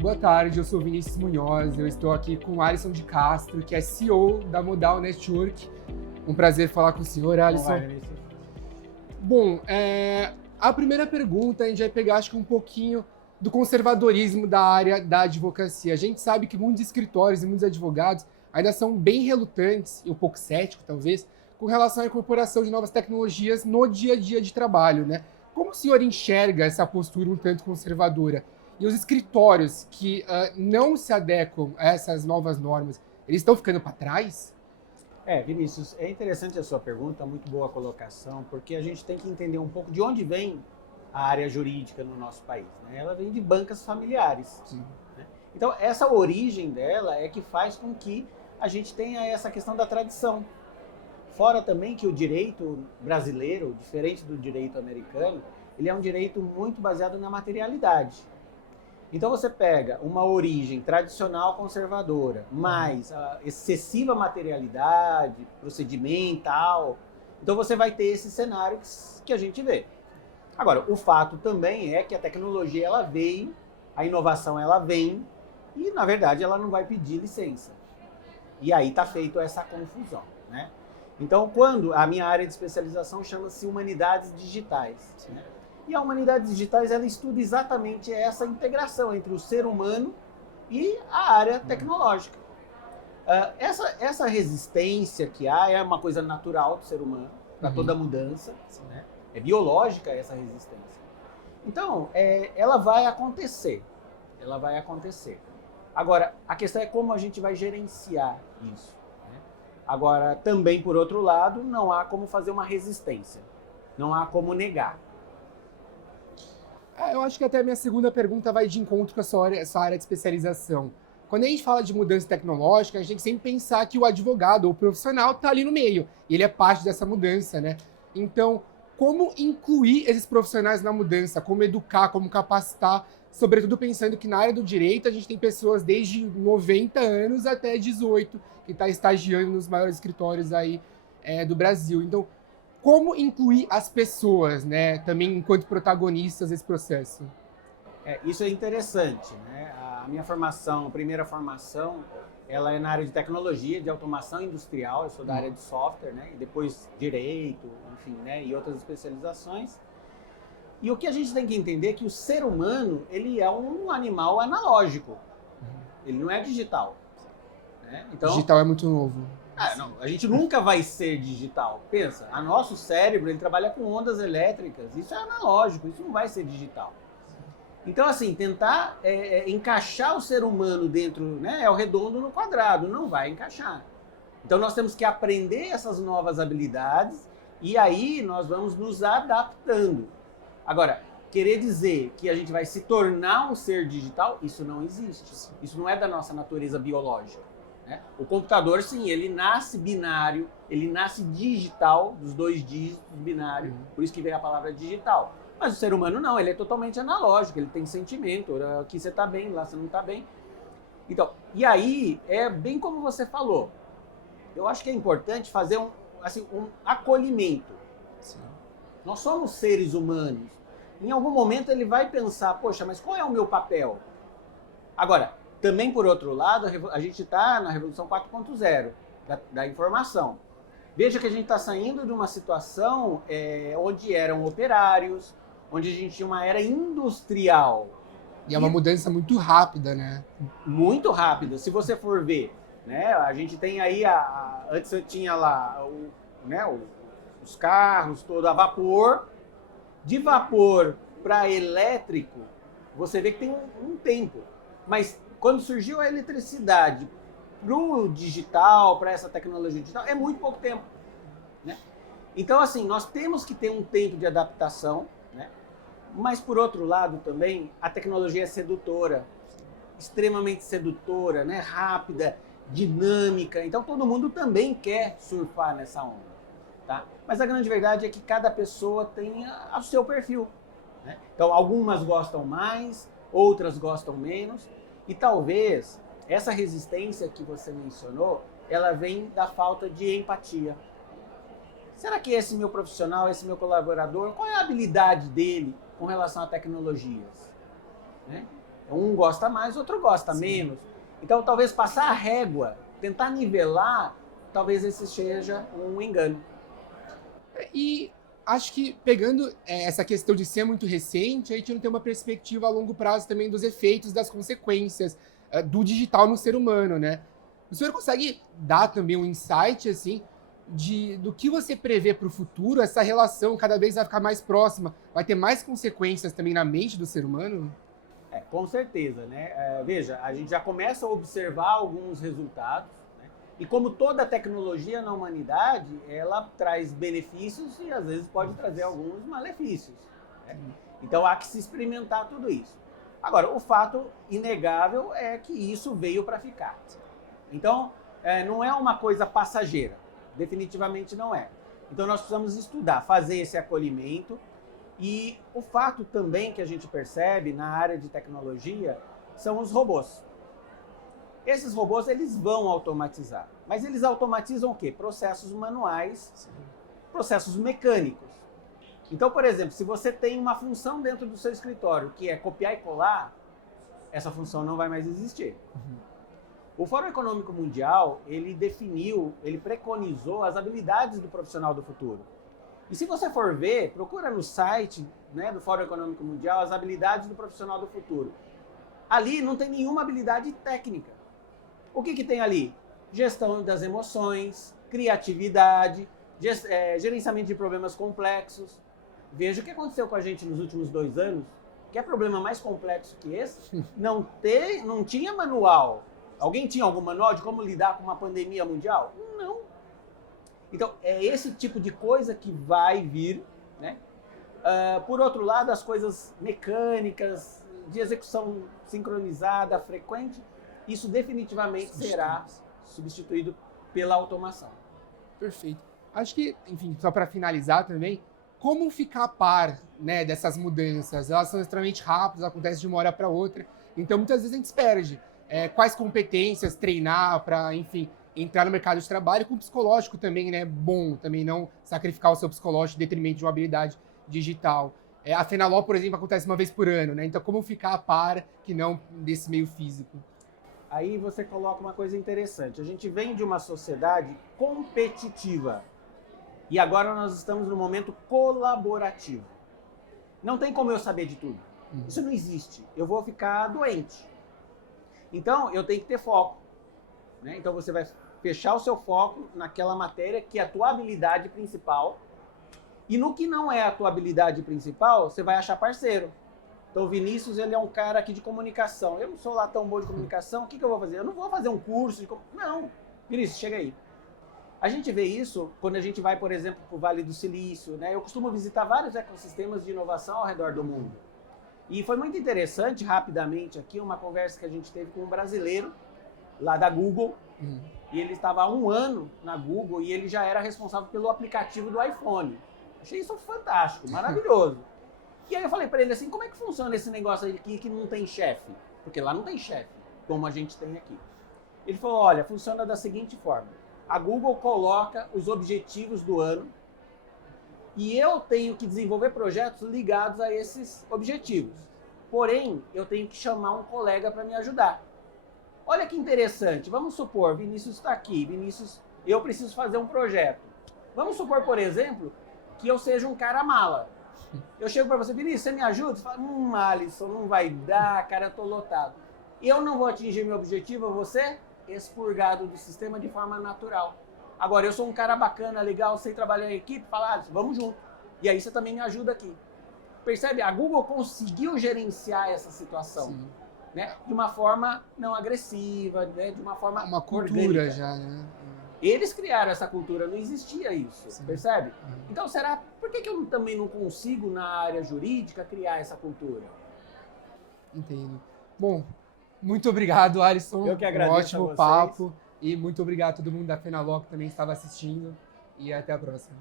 Boa tarde, eu sou Vinícius Munhoz, eu estou aqui com o Alisson de Castro, que é CEO da Modal Network. Um prazer falar com o senhor, Alisson. Olá, Vinícius. Bom, a primeira pergunta, a gente vai pegar acho que um pouquinho do conservadorismo da área da advocacia. A gente sabe que muitos escritórios e muitos advogados ainda são bem relutantes, e um pouco céticos talvez, com relação à incorporação de novas tecnologias no dia a dia de trabalho, né? Como o senhor enxerga essa postura um tanto conservadora? E os escritórios que não se adequam a essas novas normas, eles estão ficando para trás? Vinícius, é interessante a sua pergunta, muito boa colocação, porque a gente tem que entender um pouco de onde vem a área jurídica no nosso país, né? Ela vem de bancas familiares. Sim. Né? Então, essa origem dela é que faz com que a gente tenha essa questão da tradição. Fora também que o direito brasileiro, diferente do direito americano, ele é um direito muito baseado na materialidade. Então você pega uma origem tradicional conservadora, mais a excessiva materialidade, procedimental, então você vai ter esse cenário que a gente vê. Agora, o fato também é que a tecnologia ela veio, a inovação ela vem e na verdade ela não vai pedir licença. E aí está feito essa confusão, né? Então, quando a minha área de especialização chama-se Humanidades Digitais, né? E a Humanidades Digitais ela estuda exatamente essa integração entre o ser humano e a área tecnológica. Essa resistência que há é uma coisa natural do ser humano, para toda mudança, né? É biológica essa resistência. Então, ela vai acontecer. Ela vai acontecer. Agora, a questão é como a gente vai gerenciar isso. Né? Agora, também, por outro lado, não há como fazer uma resistência. Não há como negar. Eu acho que até a minha segunda pergunta vai de encontro com essa área de especialização. Quando a gente fala de mudança tecnológica, a gente tem que sempre pensar que o advogado ou o profissional está ali no meio. E ele é parte dessa mudança, né? Então, como incluir esses profissionais na mudança? Como educar, como capacitar? Sobretudo pensando que na área do direito a gente tem pessoas desde 90 anos até 18 que está estagiando nos maiores escritórios aí do Brasil. Então, como incluir as pessoas, né, também enquanto protagonistas desse processo? Isso é interessante, né? A minha formação, a primeira formação, ela é na área de tecnologia, de automação industrial, eu sou da área de software, né? E depois direito, enfim, né? E outras especializações. E o que a gente tem que entender é que o ser humano, ele é um animal analógico, ele não é digital. Né? Então, Digital é muito novo. não, a gente nunca vai ser digital. Pensa, o nosso cérebro ele trabalha com ondas elétricas, isso é analógico, isso não vai ser digital. Então, assim, tentar encaixar o ser humano dentro, né, é o redondo no quadrado, não vai encaixar. Então, nós temos que aprender essas novas habilidades e aí nós vamos nos adaptando. Agora, querer dizer que a gente vai se tornar um ser digital, isso não existe. Isso não é da nossa natureza biológica. Né? O computador, sim, ele nasce binário, ele nasce digital, dos 2 dígitos binário, por isso que vem a palavra digital. Mas o ser humano não, ele é totalmente analógico, ele tem sentimento, aqui você está bem, lá você não está bem. Então, e aí, é bem como você falou, eu acho que é importante fazer um acolhimento. Sim. Nós somos seres humanos. Em algum momento ele vai pensar, poxa, mas qual é o meu papel? Agora, também por outro lado, a gente está na Revolução 4.0 da informação. Veja que a gente está saindo de uma situação onde eram operários, onde a gente tinha uma era industrial. E é uma mudança muito rápida, né? Muito rápida. Se você for ver, né, a gente tem aí, antes eu tinha lá os carros, todo a vapor. De vapor para elétrico, você vê que tem um tempo. Mas quando surgiu a eletricidade para o digital, para essa tecnologia digital, é muito pouco tempo. Né? Então, assim, nós temos que ter um tempo de adaptação, né? Mas, por outro lado, também, a tecnologia é sedutora, extremamente sedutora, né? Rápida, dinâmica. Então, todo mundo também quer surfar nessa onda. Tá? Mas a grande verdade é que cada pessoa tem o seu perfil. Né? Então, algumas gostam mais, outras gostam menos. E talvez essa resistência que você mencionou, ela vem da falta de empatia. Será que esse meu profissional, esse meu colaborador, qual é a habilidade dele com relação a tecnologias? Né? Um gosta mais, outro gosta menos. Então, talvez passar a régua, tentar nivelar, talvez esse seja um engano. E acho que pegando essa questão de ser muito recente, a gente não tem uma perspectiva a longo prazo também dos efeitos, das consequências do digital no ser humano, né? O senhor consegue dar também um insight, assim, do que você prevê para o futuro? Essa relação cada vez vai ficar mais próxima, vai ter mais consequências também na mente do ser humano? Com certeza, né? Veja, a gente já começa a observar alguns resultados, né? E como toda tecnologia na humanidade, ela traz benefícios e às vezes pode trazer alguns malefícios, né? Então há que se experimentar tudo isso. Agora, o fato inegável é que isso veio para ficar. Então, não é uma coisa passageira, definitivamente não é. Então nós precisamos estudar, fazer esse acolhimento. E o fato também que a gente percebe na área de tecnologia são os robôs. Esses robôs, eles vão automatizar. Mas eles automatizam o quê? Processos manuais, processos mecânicos. Então, por exemplo, se você tem uma função dentro do seu escritório, que é copiar e colar, essa função não vai mais existir. O Fórum Econômico Mundial, ele definiu, ele preconizou as habilidades do profissional do futuro. E se você for ver, procura no site, né, do Fórum Econômico Mundial as habilidades do profissional do futuro. Ali não tem nenhuma habilidade técnica. O que tem ali? Gestão das emoções, criatividade, gerenciamento de problemas complexos. Veja o que aconteceu com a gente nos últimos 2 anos. Que é problema mais complexo que esse? Não tinha manual. Alguém tinha algum manual de como lidar com uma pandemia mundial? Não. Então, é esse tipo de coisa que vai vir, né? Por outro lado, as coisas mecânicas, de execução sincronizada, frequente, isso definitivamente será substituído pela automação. Perfeito. Acho que, enfim, só para finalizar também, como ficar a par, né, dessas mudanças? Elas são extremamente rápidas, acontecem de uma hora para outra, então muitas vezes a gente se perde. Quais competências treinar para, enfim, entrar no mercado de trabalho, com o psicológico também, né? Bom, também não sacrificar o seu psicológico em detrimento de uma habilidade digital. A FENALOL, por exemplo, acontece uma vez por ano, né? Então, como ficar a par que não desse meio físico? Aí você coloca uma coisa interessante. A gente vem de uma sociedade competitiva e agora nós estamos no momento colaborativo. Não tem como eu saber de tudo. Isso não existe. Eu vou ficar doente. Então, eu tenho que ter foco, né? Então, você vai fechar o seu foco naquela matéria que é a tua habilidade principal. E no que não é a tua habilidade principal, você vai achar parceiro. Então, o Vinícius, ele é um cara aqui de comunicação. Eu não sou lá tão bom de comunicação, o que eu vou fazer? Eu não vou fazer um curso de Não, Vinícius, chega aí. A gente vê isso quando a gente vai, por exemplo, para o Vale do Silício, né? Eu costumo visitar vários ecossistemas de inovação ao redor do mundo. E foi muito interessante, rapidamente aqui, uma conversa que a gente teve com um brasileiro lá da Google. E ele estava há 1 ano na Google e ele já era responsável pelo aplicativo do iPhone. Achei isso fantástico, maravilhoso. E aí eu falei para ele assim, como é que funciona esse negócio aqui que não tem chefe? Porque lá não tem chefe, como a gente tem aqui. Ele falou, olha, funciona da seguinte forma. A Google coloca os objetivos do ano e eu tenho que desenvolver projetos ligados a esses objetivos. Porém, eu tenho que chamar um colega para me ajudar. Olha que interessante. Vamos supor, Vinícius está aqui. Vinícius, eu preciso fazer um projeto. Vamos supor, por exemplo, que eu seja um cara mala. Eu chego para você, Vinícius, você me ajuda? Você fala, Alisson, não vai dar, cara, eu tô lotado. Eu não vou atingir meu objetivo, eu vou ser expurgado do sistema de forma natural. Agora, eu sou um cara bacana, legal, sei trabalhar em equipe, fala, Alisson, vamos junto. E aí você também me ajuda aqui. Percebe? A Google conseguiu gerenciar essa situação. Né? De uma forma não agressiva, né? De uma forma uma cultura orgânica. Já, né? Eles criaram essa cultura, não existia isso, percebe? Então, por que eu também não consigo, na área jurídica, criar essa cultura? Entendo. Bom, muito obrigado, Alisson. Eu que agradeço ótimo a vocês. papo. E muito obrigado a todo mundo da FENALOL que também estava assistindo. E até a próxima.